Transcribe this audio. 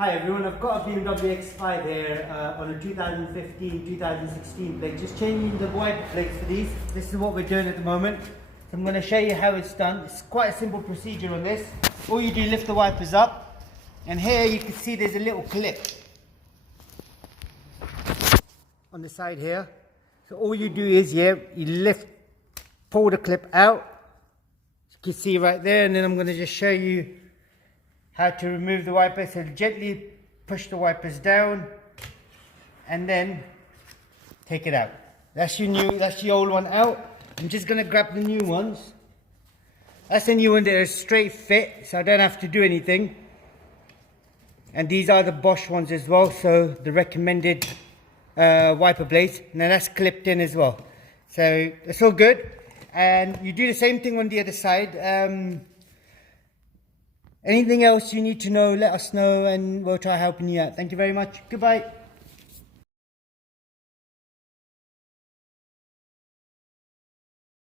Hi everyone, I've got a BMW X5 here on a 2015-2016 plate. Just changing the wiper plates for these. This is what we're doing at the moment. So I'm going to show you how it's done. It's quite a simple procedure on this. All you do, lift the wipers up, and here you can see there's a little clip on the side here. So all you do is you pull the clip out. You can see right there, and then I'm going to just show you how to remove the wiper. So gently push the wipers down and then take it out. That's the old one out. I'm just going to grab the new ones. That's the new one. They're a straight fit, so I don't have to do anything. And these are the Bosch ones as well, so the recommended wiper blades. Now that's clipped in as well, so it's all good. And you do the same thing on the other side. Anything else you need to know, let us know and we'll try helping you out. Thank you very much. Goodbye.